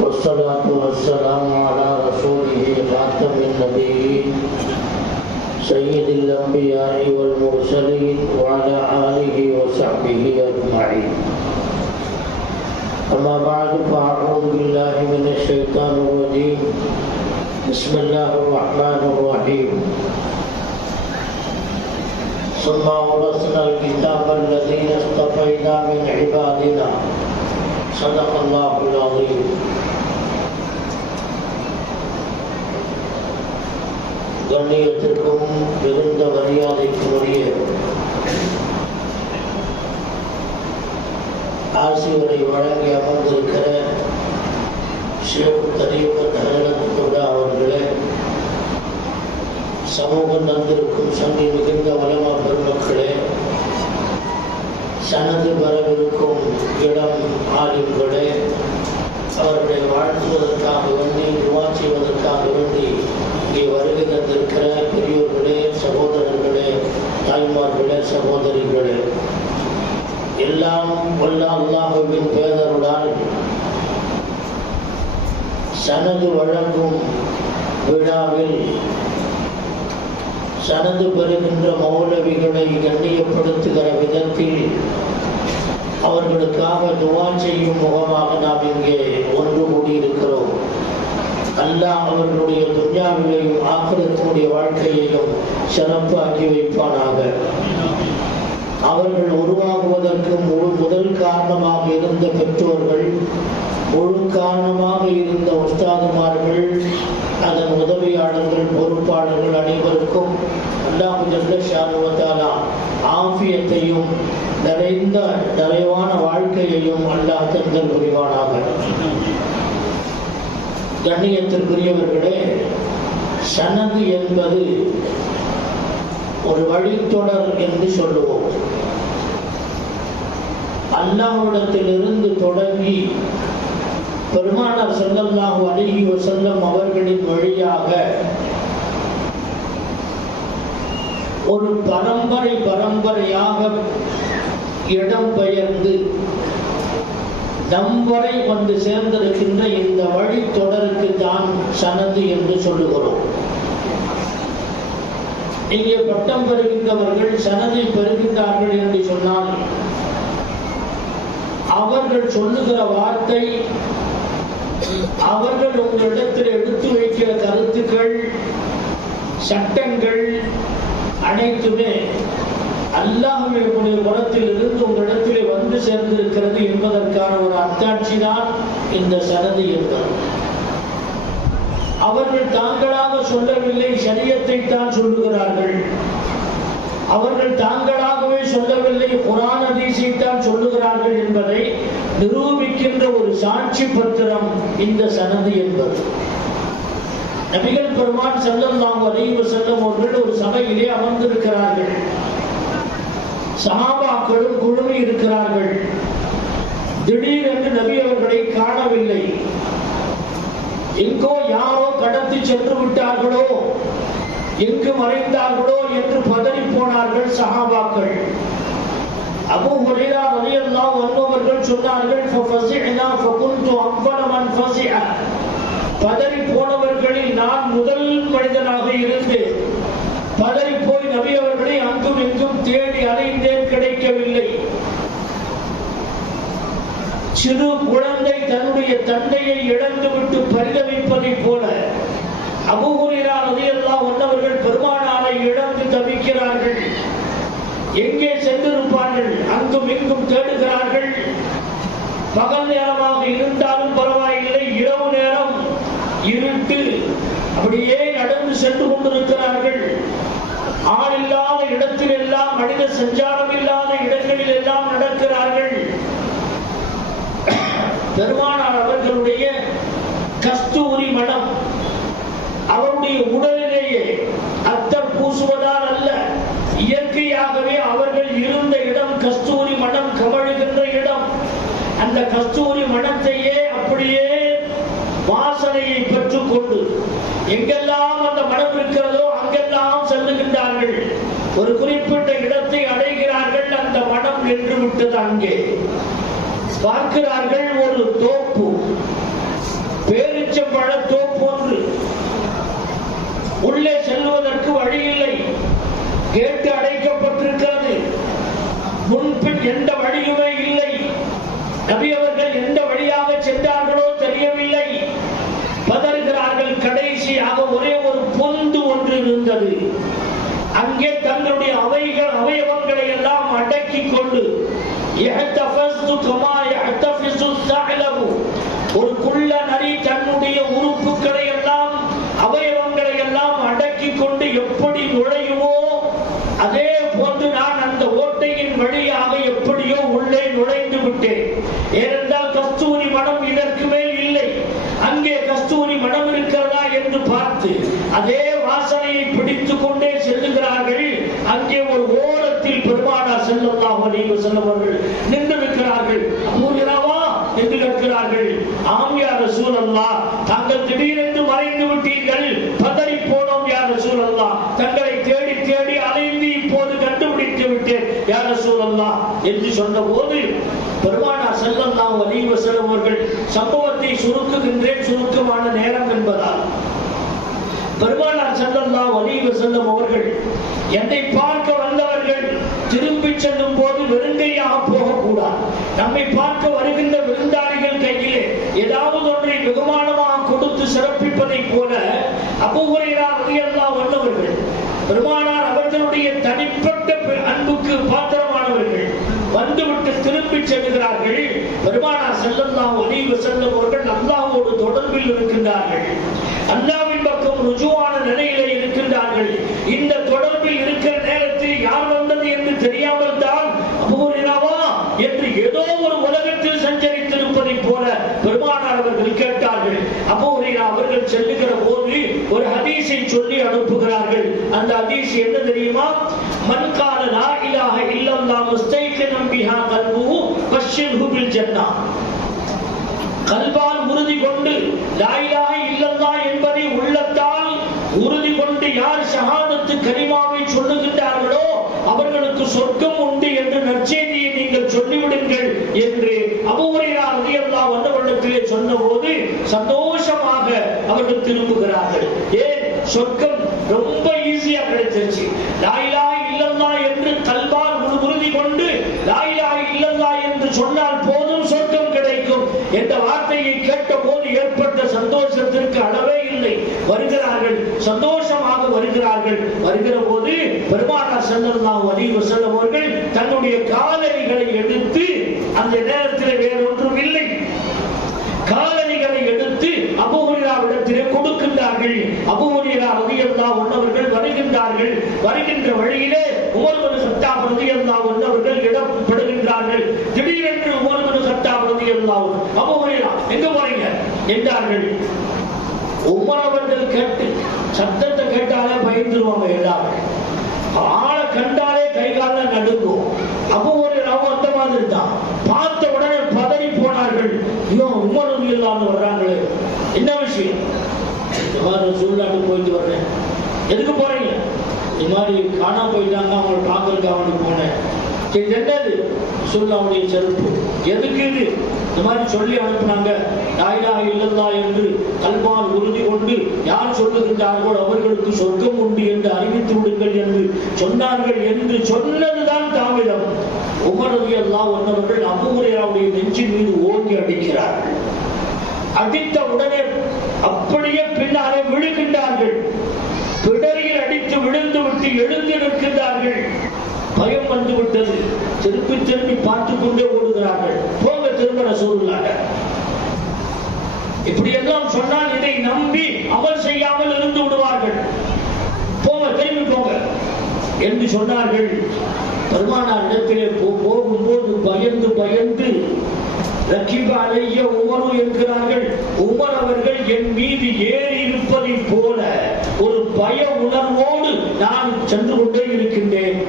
والصلاة والسلام على رسوله خاتم النبيين سيد الأنبياء والمرسلين وعلى آله وصحبه أجمعين. أما بعد فأعوذ بالله من الشيطان الرجيم. بسم الله الرحمن الرحيم. ثم أورثنا الكتاب الذين اصطفينا من عبادنا. صدق الله العظيم. கண்ணியத்திற்கும் மிகுந்த மரியாதைக்கும் உரிய ஆசிரியரை வழங்கி அமர்ந்திருக்கிற ஷேக் தரீகத் ஹஜ்ரத் அவர்களே, சமூகம் தந்திருக்கும் சங்கி மிகுந்த வலமா பெருமக்களே, சனது வரவிருக்கும் இடம் ஆலிம்களே, அவர்களை வாழ்த்துவதற்காக வேண்டி துஆ செய்வதற்காக வேண்டி இங்கே வருகை தந்திருக்கிற பெரியோர்களே, சகோதரர்களே, தாய்மார்களே, சகோதரிகளே, எல்லாம் வல்ல அல்லாஹ்வின் பேரருளால் சனது வழங்கும் விழாவில் சனது பெறுகின்ற மௌலவிகளை கண்ணியப்படுத்துகிற விதத்தில் அவர்களுக்காக துஆ செய்யும் முகமாக நாம் இங்கே ஒன்று கூடியிருக்கிறோம். அல்லாஹ் அவர்களுடைய துன்யாவிலையும் ஆখিরাத்தினுடைய வாழ்க்கையையும் சிறப்பாக்கி வைப்பானாக. அவர்கள் உருவாகுவதற்கு முதல் காரணமாக இருந்த பெற்றோர்கள், முழு காரணமாக இருந்த உஸ்தாதுமார்கள், அதன் உதவியாளர்கள், பொறுப்பாளர்கள் அனைவருக்கும் அல்லாஹ் ஜல்ல ஷானஹு வ தஆலா ஆஃபியத்தையும் நிறைவான வாழ்க்கையையும் அல்லாஹ் தந்தல் புரிவானாக. கண்ணியத்திற்குரியவர்களே, சனது என்பது ஒரு வழித்தொடர் என்று சொல்லுவோம். அல்லாஹ்விடத்திலிருந்து தொடங்கி பெருமானார் ஸல்லல்லாஹு அலைஹி வஸல்லம் அவர்களின் வழியாக ஒரு பரம்பரையாக இடம்பெயர்ந்து நம் வரை வந்து சேர்ந்திருக்கின்ற இந்த வழி தொடருக்கு தான் சனது என்று சொல்லுகிறோம். இங்கே பட்டம் பெறுகின்றவர்கள் சனதை பெறுகின்றார்கள் என்று சொன்னால் அவர்கள் சொல்லுகிற வார்த்தை, அவர்கள் உங்களிடத்தில் எடுத்து வைக்கிற கருத்துக்கள், சட்டங்கள் அனைத்துமே அல்லாஹ்வுடைய புறத்தில் இருந்து உங்களிடத்திலே வந்து சேர்ந்திருக்கிறது என்பதற்கான ஒரு அத்தாட்சி தான் இந்த சனது என்பது. அவர்கள் தாங்களாக சொல்லவில்லை, ஷரியத்தை தான் சொல்லுகிறார்கள். அவர்கள் தாங்களாகவே சொல்லவில்லை, குர்ஆன் ஹதீஸை தான் சொல்லுகிறார்கள் என்பதை நிரூபிக்கின்ற ஒரு சாட்சி பத்திரம் இந்த சனது என்பது. நபிகள் பெருமான் ஸல்லல்லாஹு அலைஹி வஸல்லம் அவர்கள் ஒரு சபையிலே அமர்ந்திருக்கிறார்கள். சஹாபாக்களும் குழுமி இருக்கிறார்கள். திடீரென்று நபி அவர்களை காணவில்லை. எங்கோ யாரோ கடத்தி சென்று விட்டார்களோ, எங்கு மறைந்தார்களோ என்று பதறி போனார்கள் சஹாபாக்கள். அபூ ஹுரைரா ரலியல்லாஹு அன்ஹு அவர்கள் சொன்னார்கள், ஃபஃஸிஅனா ஃபகுன்து அவ்வல மன் ஃபஸிஅ. பதறி போனவர்களில் நான் முதல் மனிதனாக இருந்தேன். பதறி போய் நபி அவர்களை அங்கும் இங்கும் தேடி அலைந்தேன், கிடைக்கவில்லை. சிறு குழந்தை தன்னுடைய தந்தையை இழந்துவிட்டு பரிதவிப்பதை போல அபூ ஹுரைரா ரலியல்லாஹு அன்ஹு அவர்கள் பெருமானாரை இழந்து தவிக்கிறார்கள். எங்கே சென்றிருப்பார்கள்? அங்கும் இங்கும் தேடுகிறார்கள். பகல் நேரமாக இருந்தாலும் பரவாயில்லை, இரவு நேரம் இருட்டு, அப்படியே நடந்து சென்று கொண்டிருக்கிறார்கள். ஆள் இல்லாத இடத்தில் எல்லாம், மனித சஞ்சாரம் இல்லாத இடங்களில் எல்லாம் நடக்கிறார்கள். பெருமானார் அவர்களுடைய கஸ்தூரி மனம் அவருடைய உடலிலேயே அத்தர் பூசுவதால் அல்ல, இயற்கையாகவே அவர்கள் இருந்த இடம் கஸ்தூரி மனம் கமழுகின்ற இடம். அந்த கஸ்தூரி மனத்தையே அப்படியே வாசனையை பெற்றுக்கொண்டு எங்கெல்லாம் அந்த மனம் இருக்கிறதோ அங்கெல்லாம் செல்லுகின்றார்கள். ஒரு குறிப்பிட்ட இடத்தை அடைகிறார்கள், அந்த மனம் நின்று விட்டது அங்கே. பார்க்கிறார்கள் ஒரு தோப்பு, பேரிச்சம்பழ தோப்பு ஒன்று. உள்ளே செல்வதற்கு வழி இல்லை, கேட்டு அடைக்கப்பட்டிருக்கிறது. முன்பின் எந்த வழியுமே இல்லை. நபி அவர்கள் எந்த வழியாக சென்றார்களோ தெரியவில்லை. பதறுகிறார்கள். கடைசியாக ஒரே ஒரு பொந்து ஒன்று இருந்தது. அங்கே தங்களுடைய அவயவங்களை எல்லாம் அடக்கிக் கொண்டு ஒரு குள்ள நரி தன்னுடைய உறுப்புகளை எல்லாம் அவயவங்களை எல்லாம் அடக்கிக் கொண்டு எப்படி நுழையுமோ அதே போன்று நான் அந்த ஓட்டையின் வழியாக எப்படியோ உள்ளே நுழைந்து விட்டேன். ஏனென்றால் கஸ்தூரி மனம் இதற்கு மேல் இல்லை. அங்கே கஸ்தூரி மனம் இருக்கிறதா என்று பார்த்து அதே வாசனையை பிடித்துக் கொண்டே செல்லுகிறார்கள். அங்கே ஒரு ஓரத்தில் பெருமானார் ஸல்லல்லாஹு அலைஹி வஸல்லம் அவர்கள் நின்றிருக்கிறார்கள். அபூ ஹுரைராவா என்று கேட்கிறார்கள். ஆம் யா ரசூலல்லாஹ், தாங்கள் திடீரென்று மறைந்து விட்டீர்கள், பதறி போனோம் யா ரசூலல்லாஹ், தங்களை தேடி தேடி அலைந்து இப்போது கண்டுபிடித்து விட்டேன் யா ரசூலல்லாஹ் என்று சொன்னபோது பெருமானார் ஸல்லல்லாஹு அலைஹி வஸல்லம் அவர்கள் சம்பவத்தை சுருக்குகின்றேன், சுருக்கமான நேரம் என்பதால் பெருமானார் ஸல்லல்லாஹு அலைஹி வஸல்லம் அவர்கள் என்னை பார்க்க வந்தவர்கள் திரும்பி செல்லும் போது வெறுங்கையாக போகக்கூடாது. நம்மை பார்க்க வருகின்ற விருந்தாளிகள் கையிலே ஏதாவது ஒன்றை வெகுமானமாக கொடுத்து சிறப்பிப்பதை போல அபூ ஹுரைரா ரலியல்லாஹு அன்ஹு அவர்கள் பெருமானார் அவர்களுடைய தனிப்பட்ட அன்புக்கு பாத்திரமானவர்கள் வந்துவிட்டு திரும்பி செல்கிறார்கள். பெருமானார் ஸல்லல்லாஹு அலைஹி வஸல்லம் அவர்கள் அல்லாஹ்வோடு தொடர்பில் இருக்கின்றார்கள். அல்லாஹ்வின் பக்கம் ருஜுவான நிலையிலே இருக்கின்றார்கள். இந்த தொடர்பில் இருக்கிற நேரத்தில் யார் வந்தது என்று தெரியாமல் தான் அபூ ஹுரைராவா என்று ஏதோ ஒரு உலகத்தில் சஞ்சரித்திருப்பதை போல பெருமானார் அவர்கள் கேட்டார்கள். அபூ ஹுரைரா அவர்கள் செல்லுகிற போது ஒரு ஹதீஸை சொல்லி அனுப்புகிறார்கள். அந்த ஹதீஸ் என்ன தெரியுமா? மன் கால லா இலாஹ இல்லல்லாஹ் முஸ்தைகினம் பிஹா கல்புஹு பஷ்ஷிர்ஹு பில் ஜன்னah. கல்பால் உறுதி கொண்டு லா இலாஹ இல்லல்லாஹ் என்பதை உள்ளத்தால் உறுதி கொண்டு யார் ஷஹாதத்து கலிமாவை சொல்லுகின்றார்களோ அவர்களுக்கு சொர்க்கம் உண்டு என்று நற்செய்தியை நீங்கள் சொல்லிவிடுங்கள் என்று அபூ ஹுரைரா ரலியல்லாஹு அன்ஹு அவர்களிடத்திலே சொன்னபோது சந்தோஷமாக அவர்கள் திரும்புகிறார்கள். ஏன்? சொர்க்கம் ரொம்ப ஈஸியா கிடைச்சிருச்சு. லா இலாஹ இல்லல்லாஹ் என்று கல்பால் உறுதி கொண்டு லா இலாஹ இல்லல்லாஹ் என்று சொன்னால் போதும் சொர்க்கம் கிடைக்கும் என்ற வார்த்தையை கேட்ட போது ஏற்பட்ட சந்தோஷத்திற்கு அளவே இல்லை. வருகிறார்கள், சந்தோஷமாக வருகிறார்கள். வருகிற போது பெருமானார் ஸல்லல்லாஹு அலைஹி வஸல்லம் அவர்கள் தன்னுடைய காலணிகளை எடுத்து, அந்த நேரத்தில் வேறொன்றும் இல்லை, காலணிகளை எடுத்து அபூ ஹுரைராவிடத்திலே கொடுக்கின்றார்கள். அபூ ஹுரைரா ரலியல்லாஹு அன்ஹு அவர்கள் வருகின்றார்கள். வருகின்ற வழியிலே உமர் இப்னு கத்தாப் ரலியல்லாஹு அன்ஹு அவர்கள் இடப்படுகின்றார்கள். திடீரென்று உமர் இப்னு கத்தாப் ரலியல்லாஹு அன்ஹு, அபூ ஹுரைரா எங்க போறீங்க என்றார்கள். உமர் அவர்கள் கேட்டு சத்தத்தை கேட்டாலே பயந்துருவாங்க எல்லாரும். ஆளை கண்டாலே கை கால நடுங்கும். அபூ ஹுரைராவும் அந்த மாதிரி தான். பார்த்த உடனே பதறி போனார்கள். இன்னும் உமர் ரலியல்லாஹு அன்ஹு வர்றாங்களே, என்ன விஷயம்? இந்த மாதிரி சூழ்நாட்டுக்கு போயிட்டு வர்றேன். எதுக்கு போறீங்க? இந்த மாதிரி காணாம போயிட்டாங்க, அவங்களை பார்க்கறதுக்காக போனேன். என்னது? சொல்லாவுடைய செருப்பு. எதுக்கு இது? இந்த மாதிரி சொல்லி அனுப்புனாங்க. லா இலாஹ இல்லல்லாஹ் என்று கல்பால் உறுதி கொண்டு யார் சொல்லுகின்றார்களோ அவர்களுக்கு சொர்க்கம் உண்டு என்று அறிவித்து விடுங்கள் என்று சொன்னார்கள் என்று சொன்னதுதான் தாமதம். உமர் ரலியல்லாஹு அன்ஹு அவர்கள் அபூ ஹுரைராவுடைய நெஞ்சின் மீது ஓங்கி அடிக்கிறார்கள். அடித்த உடனே அப்படியே பின்னாலே விழுகின்றார்கள். பிடரியில் அடித்து விழுந்து விட்டு எழுந்து நிற்கின்றார்கள். பயம் வந்து விட்டது. திருப்பி திரும்பி பார்த்துக் கொண்டே ஓடுகிறார்கள். போங்க திரும்ப ரசூலுல்லாஹ். இப்படி எல்லாம் சொன்னால் இதை நம்பி அமல் செய்யாமல் இருந்து விடுவார்கள். போங்க, திரும்பி போங்க என்று சொன்னார்கள். பெருமானார் இடத்திலே போகும்போது பயந்து பயந்து ரகிப அலைய உமரு என்கிறார்கள். உமர் அவர்கள் என் மீது ஏறி இருப்பதை போல ஒரு பய உணர்வோடு நான் சென்று கொண்டே இருக்கின்றேன்.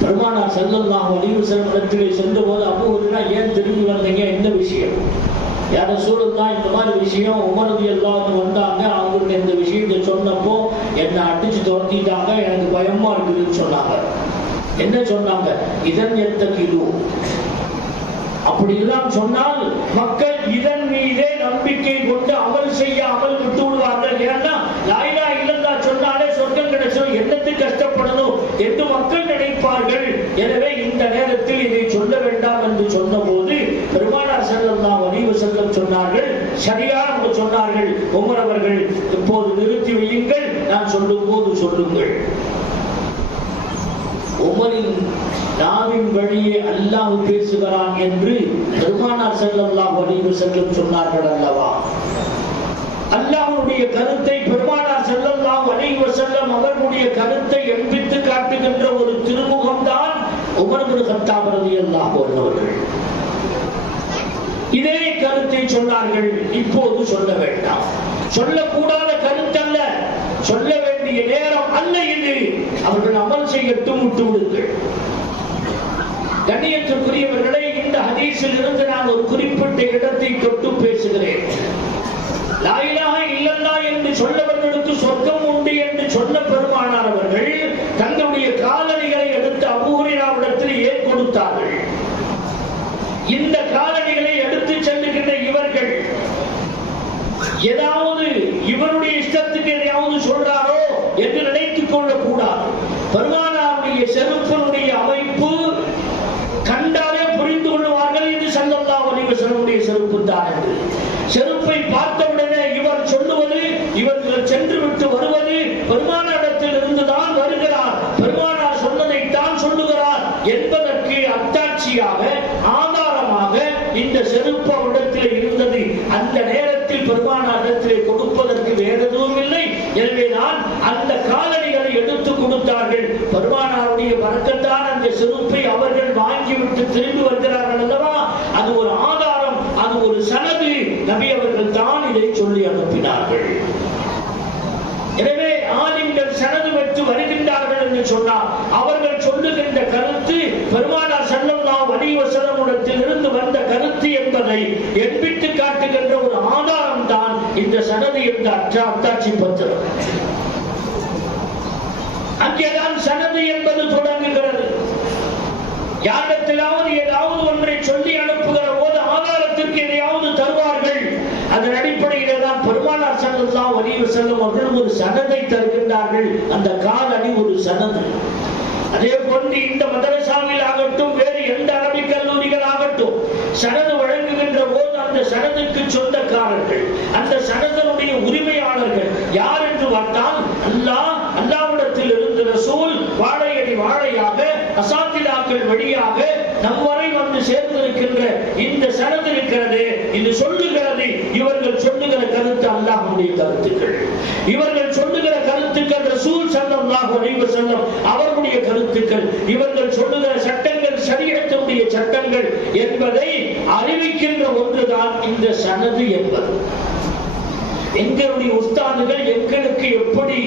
பெருமானார் ஸல்லல்லாஹு அலைஹி வஸல்லம் இடத்திலே சென்றபோது அபூ ஹுரைரா ஏன் திரும்பி வந்தீங்க, என்ன விஷயம்? யார சூழல்தான் இந்த மாதிரி விஷயம். உமர் ரலியல்லாஹு அன்ஹு வந்தாங்க, அவங்களுக்கு இந்த விஷயத்தை சொன்னப்போ என்னை அடிச்சு துரத்திட்டாங்க, எனக்கு பயமா இருக்குதுன்னு சொன்னாங்க. என்ன சொன்னாங்க? இதன் எத்தகிலோ, அப்படியெல்லாம் சொன்னால் மக்கள் இதன் மீதே நம்பிக்கை கொண்டு அமல் செய்யாமல் விட்டு விடுவார்கள். ஏன்னா லா இலாஹ இல்லல்லாஹ் சொன்னாலே சொர்க்கம் கிடைச்சோம், என்னத்துக்கு கஷ்டப்படணும் என்று மக்கள் நினைப்பார்கள். எனவே இந்த நேரத்தில் இதை சொல்ல வேண்டாம் என்று சொன்ன போது பெருமானார் ஸல்லல்லாஹு அலைஹி வஸல்லம் சொன்னார்கள், சரியாக சொன்னார்கள், உமர் அவர்கள் இப்போது நிறுத்தி வையுங்கள், நான் சொல்லும் போது சொல்லுங்கள். உமரின் நாவின் வழியே அல்லாஹ் பேசுகிறான் என்று பெருமானார் ஸல்லல்லாஹு அலைஹி வஸல்லம் சொன்னார்கள் அல்லவா? அல்லாஹ்வுடைய கருத்தை பெருமானார் ஸல்லல்லாஹு அலைஹி வஸல்லம் அவர்களுடைய கருத்தை எண்பித்து காட்டுகின்ற ஒரு திருமுகம் தான் உமர் இப்னு கத்தாப் ரலியல்லாஹு அன்ஹு அவர்கள். இதே கருத்தை சொன்னார்கள். இப்போது சொல்ல வேண்டாம், சொல்லக்கூடாத கருத்தல்ல, சொல்ல வேண்டிய நேரம் அல்ல இது. அவர்கள் அமல் செய்யட்டும், விட்டு விடுங்கள். கண்ணியத்திற்குரியவர்களே, இந்த ஹதீஸில் இருந்து நான் ஒரு குறிப்பிட்ட இடத்தை தொட்டு பேசுகிறேன். லா இலாஹ இல்லல்லாஹ் என்று சொல்லவர்களுக்கு சொர்க்கம் உண்டு என்று சொன்ன பெருமானார் அவர்கள் தங்களுடைய காலணிகளை எடுத்து அபூ ஹுரைராவிடத்தில் ஏன் கொடுத்தார்கள்? இந்த காலணிகளை எடுத்து செல்லுகின்ற இவர்கள் ஏதாவது இவருடைய இஷ்டத்துக்கு எதையாவது சொல்றாரோ என்று நினைத்துக் கொள்ளக்கூடாது. பெருமானாருடைய செருப்பினுடைய அமைப்பு கண்டாலே புரிந்து கொள்வார்கள், இது ஸல்லல்லாஹு அலைஹி வஸல்லமுடைய செருப்பு தான் என்று. செருப்பை பார்த்தவுடனே இவர் சொல்லுவது, இவர்கள் சென்று விட்டு வருவது பெருமானாரிடத்தில் இருந்துதான் வருகிறார், பெருமானார் சொன்னதைத்தான் சொல்லுகிறார் என்பதற்கு அத்தாட்சியாக ஆதாரமாக இந்த செருப்பு அவரிடத்தில் இருந்தது. அந்த நேரத்தில் பெருமானாரிடத்திலே கொடுப்பதற்கு வேற எதுவும் இல்லை. எனவேதான் அந்த காலணிகளை எடுத்து கொடுத்தார்கள். பெருமானாருடைய வர்க்கத்தான் அந்த செருப்பை அவர்கள் வாங்கிவிட்டு திரும்பி வருகிறார்கள் அல்லவா? அது ஒரு ஆதாரம், அது ஒரு சனது. நபி அவர்கள் தான் இதை சொல்லி அனுப்பினார்கள். எனவே ஆலிம்கள் சனது பெற்று வருகின்றார்கள் என்று சொன்னார். அவர்கள் சொல்லுகின்ற கருத்து பெருமானார் ஸல்லல்லாஹு அலைஹி வஸல்லம் இருந்து வந்த கருத்து என்பதை எண்பித்து காட்டுகின்ற ஒரு ஆதாரம் தான் இந்த சனது என்ற அத்தாட்சி பத்திரம். அங்கேதான் சனது என்பது தொடங்குகிறது. யாரிடத்திலாவது ஏதாவது ஒன்றை சொல்லி அனுப்புகிற போது ஆதாரத்திற்கு எதையாவது தருவார்கள். அதன் அடிப்படையிலே தான் பெருமானார் ஸல்லல்லாஹு அலைஹி வஸல்லம் அவர்கள் ஒரு சனதை தருகின்றார்கள். அந்த காலணி ஒரு சனது. அதே போன்று இந்த மதரசாவில் ஆகட்டும், வேறு எந்த அரபிக் கல்லூரிகள் ஆகட்டும், சனது வழங்குகின்ற போது அந்த சனதுக்கு சொந்தக்காரர்கள், அந்த சனதனுடைய உரிமையாளர்கள் யார் என்று பார்த்தால் அல்லாஹ், அல்லாஹ்விடத்தில் இருந்து ரசூல், வாழையடி வாழையாக அசாத்திலாக்கள் வழியாக நம் வரை வந்து சேர்ந்திருக்கின்ற இந்த சனது இருக்கிறது. இது சொல்லுகிறது, இவர்கள் சொல்லுகிற கருத்து அல்லாஹ்வுடைய கருத்துக்கள், இவர்கள் சொல்லுகிற கருத்துக்கள் ரசூல் ஸல்லல்லாஹு அலைஹி வஸல்லம் அவர்களுடைய கருத்துக்கள், இவர்கள் சொல்லுகிற சட்டங்கள் ஷரியத்துடைய சட்டங்கள் என்பதை அறிவிக்கின்ற ஒன்றுதான் இந்த சனது என்பது. எங்களுடைய உஸ்தாதுகள் எங்களுக்கு எப்படி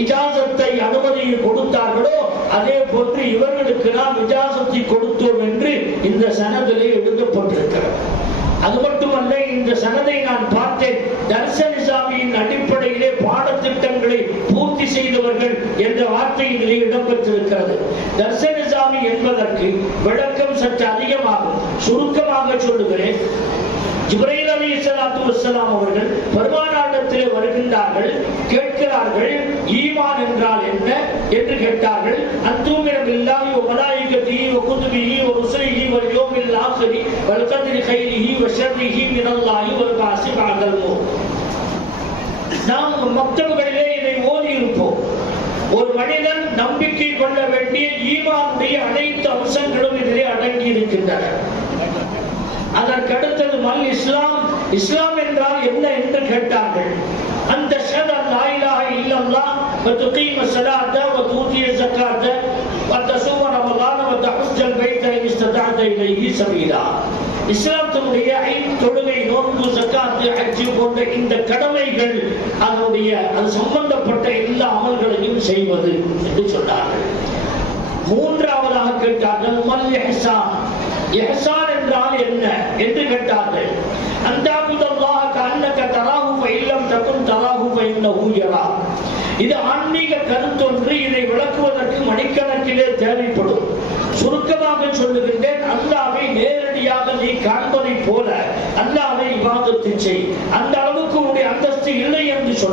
இஜாசத்தை அனுமதியை கொடுத்தார்களோ அதே போன்று இவர்களுக்கு நாம் இஜாசத்தை கொடுத்தோம் என்று இந்த சனதிலே எழுதப்பட்டிருக்கிறது. அது மட்டுமல்ல, இந்த சனதை நான் பார்த்தேன். தர்ச நிசாமியின் அடிப்படையிலே பாடத்திட்டங்களை பூர்த்தி செய்தவர்கள் என்ற வார்த்தை இதிலே இடம்பெற்றிருக்கிறது. தர்ச நிசாமி என்பதற்கு விளக்கம் சற்று அதிகமாகும். சுருக்கமாக சொல்லுகிறேன். ஜிப்ரீல் அலைஹிஸ்ஸலாத்து வஸ்ஸலாம் அவர்கள் பெருமானாரிடத்திலே வருகின்றார்கள், கேட்கிறார்கள், ஈமான் என்றால் என்ன என்று கேட்டார்கள். அன்துமின பில்லாஹி வ மலாயிகத்திஹி வ குதுபிஹி வ ருசுலிஹி வல் யௌமில் ஆகிரி வல் கத்ரி கைரிஹி வ ஷர்ரிஹி மினல்லாஹி வல் பாஸி பஅதல் மௌத். நாம் மக்தபுகளிலே இதை ஓதி இருப்போம். ஒரு மனிதன் நம்பிக்கை கொள்ள வேண்டிய ஈமானுடைய அனைத்து அம்சங்களும் இதிலே அடங்கி இருக்கின்றன. அதற்கடுத்தது மல் இஸ்லாம், இஸ்லாம் என்றால் என்ன என்று கேட்டார்கள். அந்த ஷஹத லா இலாஹ இல்லல்லாஹ் வ துகீம ஸலாத வ தூதிய ஸகாத வ தஸூம ரமலான வ தஹஜ்ஜல் பைத இன் இஸ்ததஅத இலைஹி சபீலா. இஸ்லாத்தினுடைய 5 தொழுகை, நோன்பு, ஸகாத், ஹஜ் போன்ற இந்த கடமைகள், அதனுடைய அது சம்பந்தப்பட்ட எல்லா அமல்களையும் செய்வது என்று சொன்னார்கள். மூன்றாவதாக கேட்டார்கள் மல் இஹ்சான், இஹ்சான் என்றால் என்ன என்று கேட்டார்கள். அன்தஅபுதல்லாஹ கஅன்னக தராஹு ஃப இல்லம் தகுன் தராஹு ஃப இன்னஹு யராக். இது ஆன்மீக கருத்தொன்று. இதை விளக்குவதற்கு மணிக்கணக்கிலே தேவைப்படும். சுருக்கமாக சொல்லுகின்றேன். அல்லாஹ்வை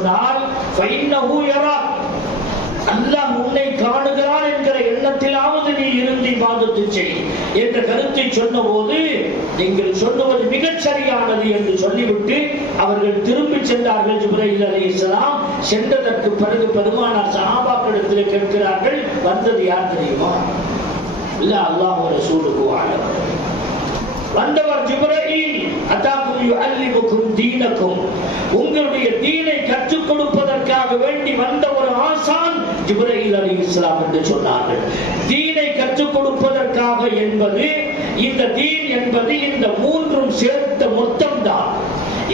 சொன்னால் ஃபைன்னஹு யராக், அல்லாஹ் உன்னை காணுகிறான் என்கிற எண்ணத்திலாவது நீ இருந்து இபாதத்து செய் என்ற கருத்தை சொன்னபோது நீங்கள் சொல்லுவது மிகச் சரியானது என்று சொல்லிவிட்டு அவர்கள் திரும்பி சென்றார்கள். ஜிப்ரீல் அலைஹிஸ்ஸலாம் சென்றதற்கு பிறகு பெருமானார் சஹாபாக்களிடத்தில் கேட்கிறார்கள், வந்தது யார் தெரியுமா? இல்ல, அல்லாஹ் ரசூலுஹு அலைஹி வந்தவர் ஜிப்ரீல். அதாக்கும் யுஅல்லிமுக்கும் தீனக்கும், உங்களுடைய தீனை கற்றுக் கொடுப்பதற்காக வேண்டி வந்த ஒரு ஆசான் ஜிப்ரீல் அலைஹிஸ்ஸலாம் என்று சொன்னார்கள். தீனை கற்றுக் கொடுப்பதற்காக என்பது, இந்த தீன் என்பது இந்த மூன்றும் சேர்த்த மொத்தம் தான்.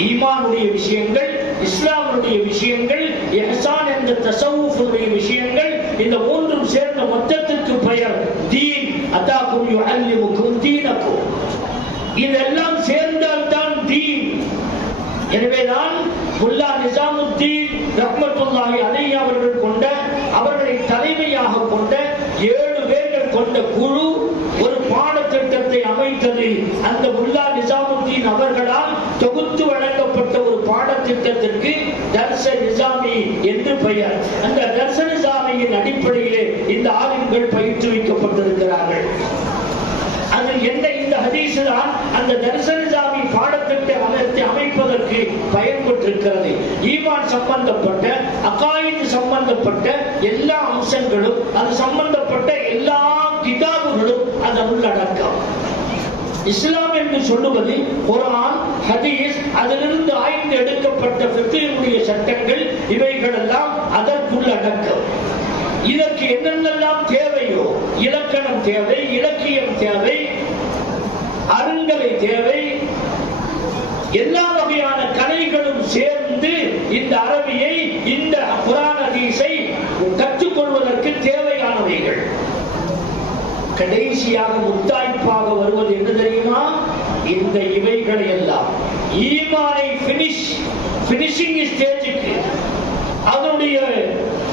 ஈமானுடைய விஷயங்கள், இஸ்லாமுடைய விஷயங்கள், இஹ்சான் என்ற தஸவ்வுஃபுடைய விஷயங்கள், இந்த மூன்றும் சேர்ந்த மொத்தத்திற்கு பெயர் தீன். அதாக்கும் யுஅல்லிமுக்கும் தீனக்கும், இதெல்லாம் சேர்ந்தால்தான் தீன். எனவேதான் முல்லா நிசாமுத்தீன் ரஹ்மத்துல்லாஹி அலைஹி அவர்கள் கொண்ட, அவர்களை தலைமையாக கொண்ட 7 பேர்கள் கொண்ட குழு ஒரு பாடத்திட்டத்தை அமைத்தது. அந்த முல்லா நிசாமுத்தீன் அவர்களால் தொகுத்து வழங்கப்பட்ட ஒரு பாடத்திட்டத்திற்கு தர்ஸ நிசாமி என்று பெயர். அந்த தர்ஸ நிசாமியின் அடிப்படையிலே இந்த ஆலிம்கள் பயிற்றுவிக்கப்பட்டிருக்கிறார்கள். அது என்ன? இந்த ஹதீஸ் தான் அந்த தர்ஸ நிசாமி பாடத்திட்டத்தை அமைப்பதற்கு பயன்பட்டிருக்கிறது. ஈமான் சம்பந்தப்பட்ட, அகாயிது சம்பந்தப்பட்ட எல்லா அம்சங்களும், அது சம்பந்தப்பட்ட எல்லா கிதாபுகளும் அதன் உள்ளடக்கம். இஸ்லாம் என்று சொல்லுவது குர்ஆன், ஹதீஸ், அதிலிருந்து ஆய்ந்து எடுக்கப்பட்ட ஃபிக்ஹுடைய சட்டங்கள், இவைகள் எல்லாம் அதற்குள் அடக்கம். இதற்கு என்னென்னலாம் தேவையோ, இலக்கணம் தேவை, இலக்கியம் தேவை, அருங்கலை தேவை, எல்லா வகையான கலைகளும் சேர்ந்து இந்த அரபியை, இந்த குர்ஆன் ஹதீஸை கற்றுக்கொள்வதற்கு தேவையானவைகள். கடைசியாக முத்தாய்ப்பாக வருவது என்ன தெரியுமா? இந்த இவைகளை எல்லாம் ஈமானை பினிஷிங் ஸ்டேஜுக்கு, அதனுடைய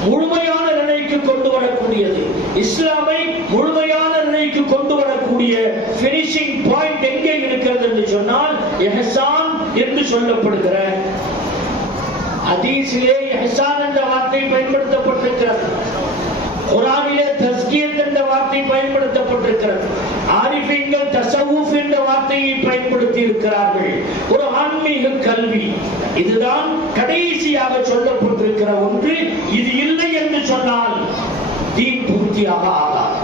முழுமையான நிலைக்கு கொண்டு வரக்கூடியது, இஸ்லாமை முழுமையான நிலைக்கு கொண்டு வரக்கூடிய பினிஷிங் பாயிண்ட் எங்கே இருக்கிறது என்று சொன்னால் இஹ்சான் என்று சொல்லப்படுகிற ஹதீஸிலே இஹ்சான் என்ற வார்த்தை பயன்படுத்தப்பட்டிருக்கிறது. குர்ஆனிலே தஸ்கியத் என்ற வார்த்தை பயன்படுத்தப்பட்டிருக்கிறது. ஆரிஃபீன்கள் தஸவ்வுஃப் என்ற வார்த்தையை பயன்படுத்தி இருக்கிறார்கள். ஒரு ஆன்மீக கல்வி, இதுதான் கடைசியாக சொல்லப்பட்டிருக்கிற ஒன்று. இது இல்லை என்று சொன்னால் தீன் பூர்த்தியாக ஆகாது.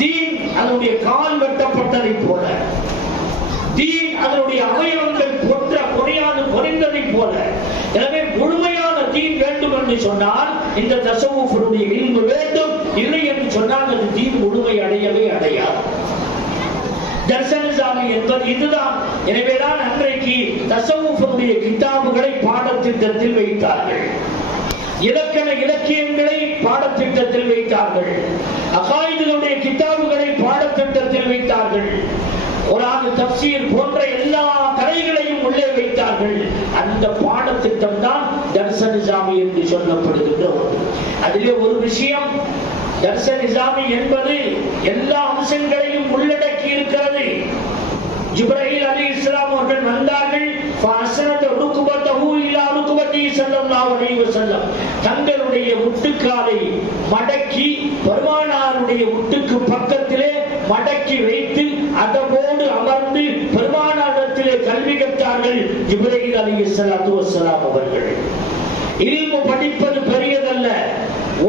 தீன் அதனுடைய கால் வெட்டப்பட்டதை போல, தீன் அதனுடைய அவயவங்கள் போன்ற குறைந்ததை போல. எனவே முழுமையான தீன் வேண்டும் என்று சொன்னால் இந்த தஸவ்வுஃபுடைய இல்மு வேண்டும். இல்லை என்று சொன்னால் அது தீன் முழுமை அடையவே அடையாது. தர்ஸ நிசாமி என்பது இதுதான். எனவேதான் அன்றைக்கு தஸவ்வுஃபுடைய கிதாபுகளை பாடத்திட்டத்தில் வைத்தார்கள், இலக்கண இலக்கியங்களை பாடத்திட்டத்தில் வைத்தார்கள், அகாயிதுடைய கிதாபுகளை பாடத்திட்டத்தில் வைத்தார்கள், குர்ஆன் தஃப்சீர் போன்ற எல்லா கலைகளையும் உள்ளே வைத்தார்கள். அந்த பாடத்திட்டம் தான் தர்ஸ நிசாமி என்று சொல்லப்படுகின்ற ஒன்று. அதிலே ஒரு விஷயம், தர்ஸ நிசாமி என்பது எல்லா அம்சங்களையும் உள்ளடக்கி இருக்கிறது. ஜிப்ரீல் அலைஹிஸ்ஸலாம் அவர்கள் வந்தார்கள். ஃபஅஸ்னத ருக்பதஹு இலா ருக்பதி ஸல்லல்லாஹு அலைஹி வஸல்லம், தங்களுடைய முட்டுக்காலை மடக்கி பெருமானாருடைய முட்டுக்கு பக்கத்திலே மடக்கி வைத்து அதோடு அமர்ந்து பெருமானாரிடத்திலே கல்வி கற்றார்கள் ஜிப்ரீல் அலைஹிஸ்ஸலாத்து வஸ்ஸலாம் அவர்கள். இல்மு படிப்பது பெரியதல்ல,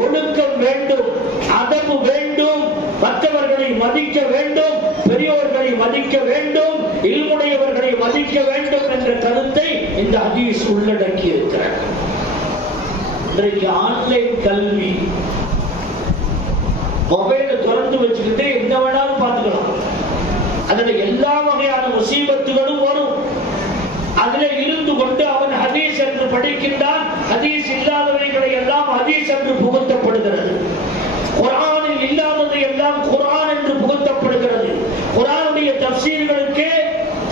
ஒழுக்கம் வேண்டும், அதபு வேண்டும், மற்றவர்களை மதிக்க வேண்டும், பெரியோர்களை மதிக்க வேண்டும், இல்முடையவர்களை மதிக்க வேண்டும் என்ற கருத்தை இந்த ஹதீஸ் உள்ளடக்கி இருக்கிறார். இன்றைக்கு ஆன்லைன் கல்வி, மொபைல திறந்து வச்சுக்கிட்டு எந்த வேணாலும் பார்த்துக்கலாம். அதுல எல்லா வகையான முசீபத்துகளும் வரும். அதுல இருந்து கொண்டு அவன் ஹதீஸ் என்று படிக்கின்றான். ஹதீஸ் இல்லாதவைகளை எல்லாம் ஹதீஸ் என்று புகுத்தப்படுகிறது. குர்ஆனில் இல்லாததை எல்லாம் குர்ஆன் என்று புகுத்தப்படுகிறது. குர்ஆனுடைய தஃப்சீர்களுக்கு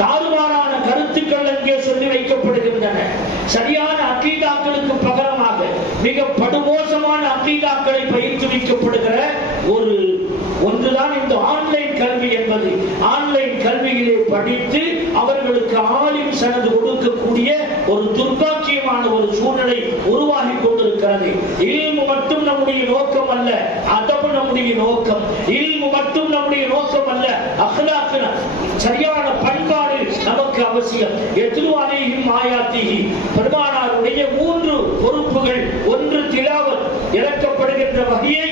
தாறுமாறான கருத்துக்கள் அங்கே சொல்லி வைக்கப்படுகின்றன. சரியான அகீதாக்களுக்கு பகரமாக மிக படுமோசமான அகீதாக்களை பயிற்றுவிக்கப்படுகிற ஒன்றுதான் இந்த ஆன்லைன் கல்வி என்பது. ஆன்லைன் கல்வியிலே படித்து அவர்களுக்கு ஆலிம் சனது கொடுக்கக்கூடிய ஒரு துர்பாக்கியம் முக்கியமான ஒரு சூழ்நிலை உருவாகி கொண்டிருக்கிறது. இல்மு மட்டும் நம்முடைய நோக்கம் அல்ல, அதபு நம்முடைய நோக்கம். இல்மு மட்டும் நம்முடைய நோக்கம் அல்ல, அக்லாக் சரியான பண்பாடு நமக்கு அவசியம். எத்லு அலைஹிம் ஆயாத்திஹி, பெருமானாருடைய 3 பொறுப்புகள். ஒன்று திலாவத், இறக்கப்படுகின்ற வகையை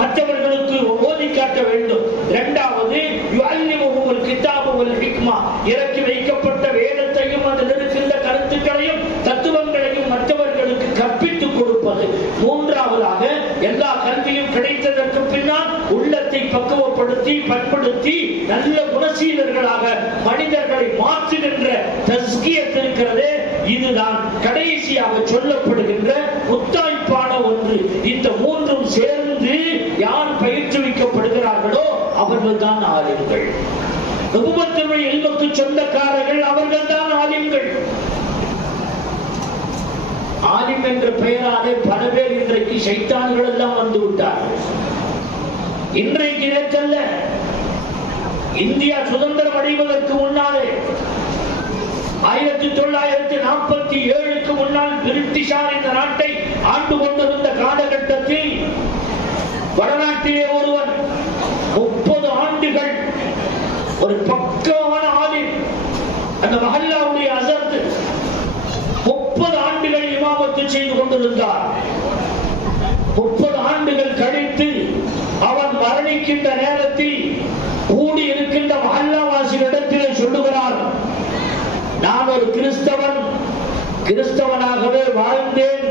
மற்றவர்களுக்கு ஓதி காட்ட வேண்டும். இரண்டாவது யுஅல்லிமுஹுல் கிதாப வல் ஹிக்மா, இறக்கி வைக்கப்பட்ட வேதத்தையும் அதில் இருக்கின்ற கருத்துக்களையும் தத்துவங்களையும் மற்றவர்களுக்கு கற்பித்துக் கொடுப்பது. மூன்றாவதாக எல்லா கல்வியும் கிடைத்ததற்கு பின்னால் உள்ளத்தை பக்குவப்படுத்தி பண்படுத்தி நல்ல குணசீலர்களாக மனிதர்களை மாற்றுகின்ற தஸ்கியத் இருக்கிறதே, இதுதான் கடைசியாக சொல்லப்படுகின்ற முத்தாய்ப்பான ஒன்று. இந்த மூன்றும் சேர்ந்து யார் பயிற்றுவிக்கப்படுகிறார்களோ அவர்கள் தான் ஆலிம்கள். நுபுவத்துடைய இல்முக்கு சொந்தக்காரர்கள் அவர்கள் தான் ஆலிம்கள். ஆலிம் என்ற பெயராலே பல பேர் இன்றைக்கு ஷைத்தான்கள் எல்லாம் வந்து விட்டார்கள். இன்றைக்கு நேற்றல்ல, இந்தியா சுதந்திரம் அடைவதற்கு முன்னாலே 1947க்கு முன்னால் பிரிட்டிஷார் இந்த நாட்டை ஆண்டு கொண்டிருந்த காலகட்டத்தில் வடநாட்டிலே ஒருவன் 30 ஆண்டுகள் ஒரு பக்கமான ஆலிம், அந்த மஹல்லாவுடைய அசர்த் 30 ஆண்டுகள் இமாமத்து செய்து கொண்டிருந்தார். 30 ஆண்டுகள் கழித்து அவன் மரணிக்கின்ற நேரத்தில் கூடி இருக்கின்ற மஹல்லாவாசிகளிடத்திலே சொல்லுகிறார், நான் ஒரு கிறிஸ்தவனாகவே வாழ்ந்தேன்,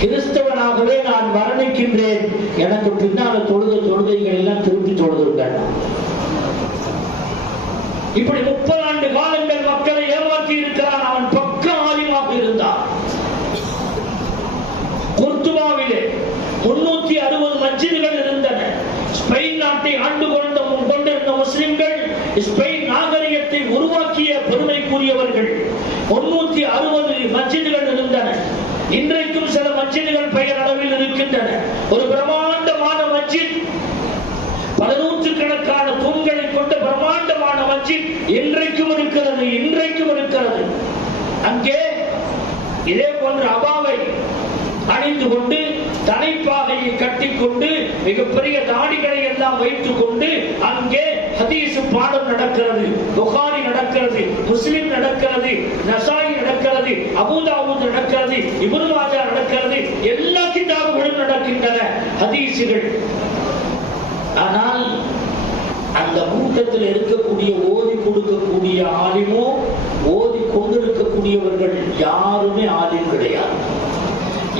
கிறிஸ்தவனாகவே நான் மரணிக்கின்றேன். எனக்கு பின்னால தொழுகைகள் எல்லாம் திருப்பி தொழுதுருக்காங்க. இப்படி 30 ஆண்டு காலங்கள் மக்களை ஏமாற்றி இருக்கிறான். அவன் பக்க ஆலிமாக இருந்தான். குர்துபாவிலே 360 மஸ்ஜிதுகள் இருந்தன. ஸ்பெயின் நாட்டை ஆண்டு கொண்டிருந்த முஸ்லிம்கள் ஸ்பெயின் நாகரிகத்தை உருவாக்கிய பெருமைக்குரியவர்கள். 360 மஸ்ஜிதுகள் இருந்தன. இன்றைக்கும் சில மஸ்ஜிதுகள் பெயர் அளவில் இருக்கின்றன. ஒரு பிரம்மாண்டமான மஸ்ஜித், பல நூற்றுக்கணக்கான தூண்களை கொண்ட பிரம்மாண்டமான மஸ்ஜித் இன்றைக்கும் இருக்கிறது. அங்கே இதே போன்ற அபாவை அணிந்து கொண்டு தலைப்பாகையை கட்டிக்கொண்டு மிகப்பெரிய தாடிகளை எல்லாம் வைத்துக் கொண்டு அங்கே ஹதீஸ் பாடம் நடக்கிறது, புகாரி நடக்கிறது, முஸ்லிம் நடக்கிறது, நசாயி நடக்கிறது, அபூதாவூத் நடக்கிறது, இப்னு மாஜா நடக்கிறது, எல்லா கிதாபுகளும் நடக்கின்றன ஹதீசுகள். ஆனால் அந்த கூட்டத்தில் இருக்கக்கூடிய ஓதி கொடுக்கக்கூடிய ஆலிமோ ஓதி கொண்டிருக்கக்கூடியவர்கள் யாருமே ஆலிம் கிடையாது,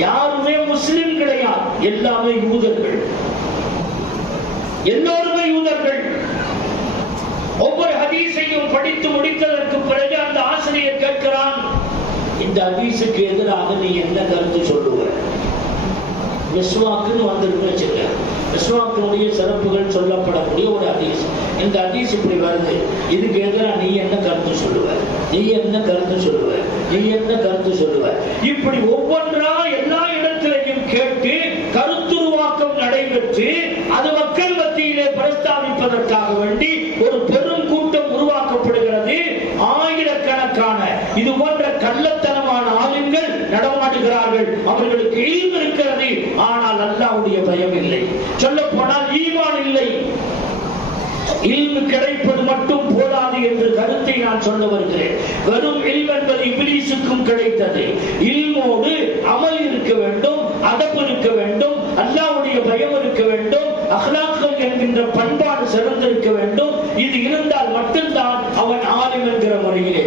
யாருமே முஸ்லிம் கிடையாது, எல்லாமே யூதர்கள், எல்லோருமே யூதர்கள். ஒவ்வொரு ஹதீஸையும் படித்து முடித்ததற்கு பிறகு அந்த ஆசிரியர் கேட்கிறான், இந்த ஹதீஸுக்கு எதிராக நீ என்ன கருத்து சொல்லுவ? மிஸ்வாக்குன்னு வந்திருக்கு, மிஸ்வாக்கினுடைய சிறப்புகள் சொல்லப்படக்கூடிய ஒரு ஹதீஸ். இந்த ஹதீஸ் இப்படி வருது, இதுக்கு எதிராக நீ என்ன கருத்து சொல்லுவ? நீ என்ன கருத்து சொல்லுவ? நீ என்ன கருத்து சொல்லுவ? இப்படி ஒவ்வொன்றா எல்லா இடத்திலையும் கேட்டு கருத்துருவாக்கம் நடைபெற்று அது மக்கள் மத்தியிலே பிரஸ்தாபிப்பதற்காக வேண்டி ஒரு பெரும் கூட்டம் உருவாக்கப்படுகிறது. ஆயிரக்கணக்கான இது போன்ற கள்ளத்தனமான ஆளுங்கள் நடமாடுகிறார்கள். அவர்களுக்கு இல்ம் இருக்கிறது, ஆனால் அல்லாஹ்வுடைய பயம் இல்லை. சொல்ல போனால் ஈமான் இல்லை. இல்மு கிடைப்பது மட்டும் போதாது என்ற கருத்தை நான் சொல்ல வருகிறேன். வெறும் இல்ம் என்பது இப்லீசுக்கும் கிடைத்தது. இல்மோடு அமல் இருக்க வேண்டும், அதப் இருக்க வேண்டும், அல்லாஹ்வுடைய பயம் இருக்க வேண்டும், அக்லாக்கள் என்கின்ற பண்பாடு சிறந்திருக்க வேண்டும். இது இருந்தால் மட்டும்தான் அவன் ஆலிம் என்கிற முறையிலே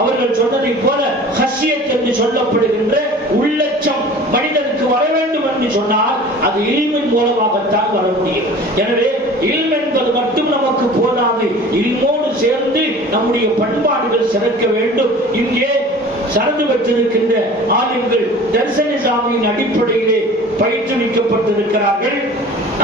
அவர்கள் சொன்னதை போல ஹஷியத் என்று சொல்லப்படுகின்ற உள்ளச்சம் மனிதனுக்கு வர வேண்டும் என்று சொன்னால் அது இல்மின் மூலமாகத்தான் வர முடியும். எனவே இல்ம் என்பது மட்டும் நமக்கு போதாது, இல்மோடு சேர்ந்து நம்முடைய பண்பாடுகள் சிறக்க வேண்டும். இங்கே சரந்து பெற்றிருக்கின்ற ஆலிம்கள் தர்சனிசாமியின் அடிப்படையிலே பயிற்றுவிக்கப்பட்டிருக்கிறார்கள்.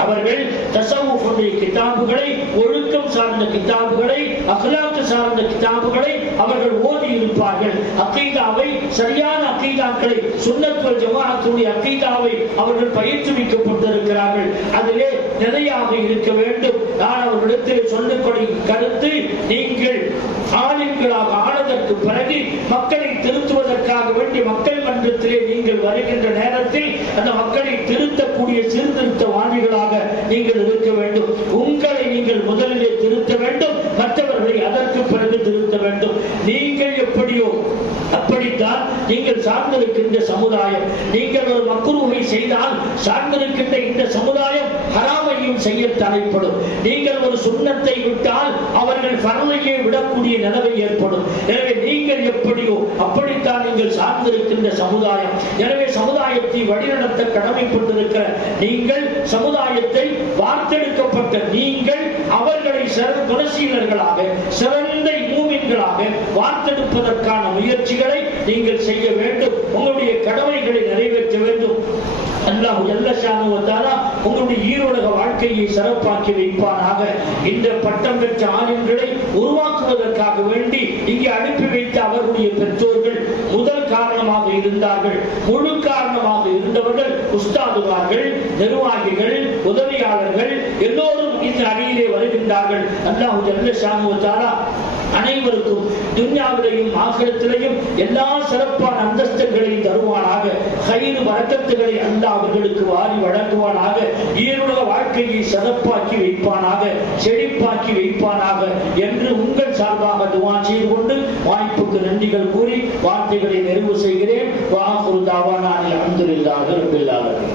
அவர்கள் தஸவ்வுஃபுடைய கிதாபுகளை, ஒழுக்கம் சார்ந்த கிதாபுகளை, அக்லாக் சார்ந்த கிதாபுகளை அவர்கள் ஓதி இருப்பார்கள். அகீதாவை, சரியான அகீதாக்களை, சுன்னத் வல் ஜமாஅத்துடைய அகீதாவை அவர்கள் பயிற்றுவிக்கப்பட்டிருக்கிறார்கள். அதிலே நிறையாக இருக்க வேண்டும். நான் அவர்களிடத்தில் சொல்லக்கூடிய கருத்து, நீங்கள் ஆலிம்களாக ஆனதற்கு பிறகு மக்களை திருத்துவதற்காக வேண்டி மக்கள் மன்றத்திலே நீங்கள் வருகின்ற நேரத்தில் அந்த மக்களை திருத்தக்கூடிய சீர்திருத்தவாதிகளாக நீங்கள் இருக்க வேண்டும். உங்களை நீங்கள் முதலிலே திருத்த வேண்டும், மற்றவர்களை அதற்கு பிறகு திருத்த வேண்டும். நீங்கள் எப்படியோ அப்படித்தான் நீங்கள் சார்ந்திருக்கின்ற சமுதாயம். நீங்கள் ஒரு மக்ரூஹை செய்தால் சார்ந்திருக்கின்ற இந்த சமுதாயம் ஹராமையும் செய்ய தலைப்படும். நீங்கள் ஒரு சுன்னத்தை விட்டால் அவர்கள் ஃபர்லையே விடக்கூடிய நிலைமை ஏற்படும். எனவே நீங்கள் எப்படியோ அப்படித்தான் நீங்கள் சார்ந்திருக்கின்ற சமுதாயம். எனவே சமுதாயத்தை வழிநடத்த கடமைப்பட்டிருக்கிற நீங்கள், சமுதாயத்தை வார்த்தெடுக்கப்பட்ட நீங்கள், அவர்களை குணசீலர்களாக சிறந்த மூமின்களாக வார்த்தெடுப்பதற்கான முயற்சிகளை நீங்கள் செய்ய வேண்டும். உங்களுடைய கடமைகளை நிறைவேற்ற வேண்டும். அல்லாஹ் ஜல்ல ஷானஹு வ தஆலா உங்களுடைய ஈரோலக வாழ்க்கையை சிறப்பாக்கி வைப்பானாக. இந்த பட்டம் பெற்ற ஆலிம்களை உருவாக்குவதற்காக வேண்டி இங்கே அனுப்பி வைத்த அவர்களுடைய பெற்றோர்கள் முதல் காரணமாக இருந்தார்கள். முழு காரணமாக இருந்தவர்கள் உஸ்தாதுமார்கள், நிர்வாகிகள், உதவியாளர்கள் எல்லோரும் இந்த அணியிலே வருகின்றார்கள். அல்லாஹ் ஜல்ல ஷானஹு வ தஆலா அனைவருக்கும் துன்யாவிலையும் ஆகிரத்திலையும் எல்லா சிறப்பான அந்தஸ்துகளையும் தருவானாக. கைது வரக்கத்துகளை அல்லாஹ் அவர்களுக்கு வாரி வழங்குவானாக. ஈருலக வாழ்க்கையை சிறப்பாக்கி வைப்பானாக, செழிப்பாக்கி வைப்பானாக என்று உங்கள் சார்பாக துஆ செய்து கொண்டு வாய்ப்புக்கு நன்றிகள் கூறி வார்த்தைகளை நிறைவு செய்கிறேன். வஆகிரு தஅவானா அல்ஹம்துலில்லாஹி ரப்பில் ஆலமீன்.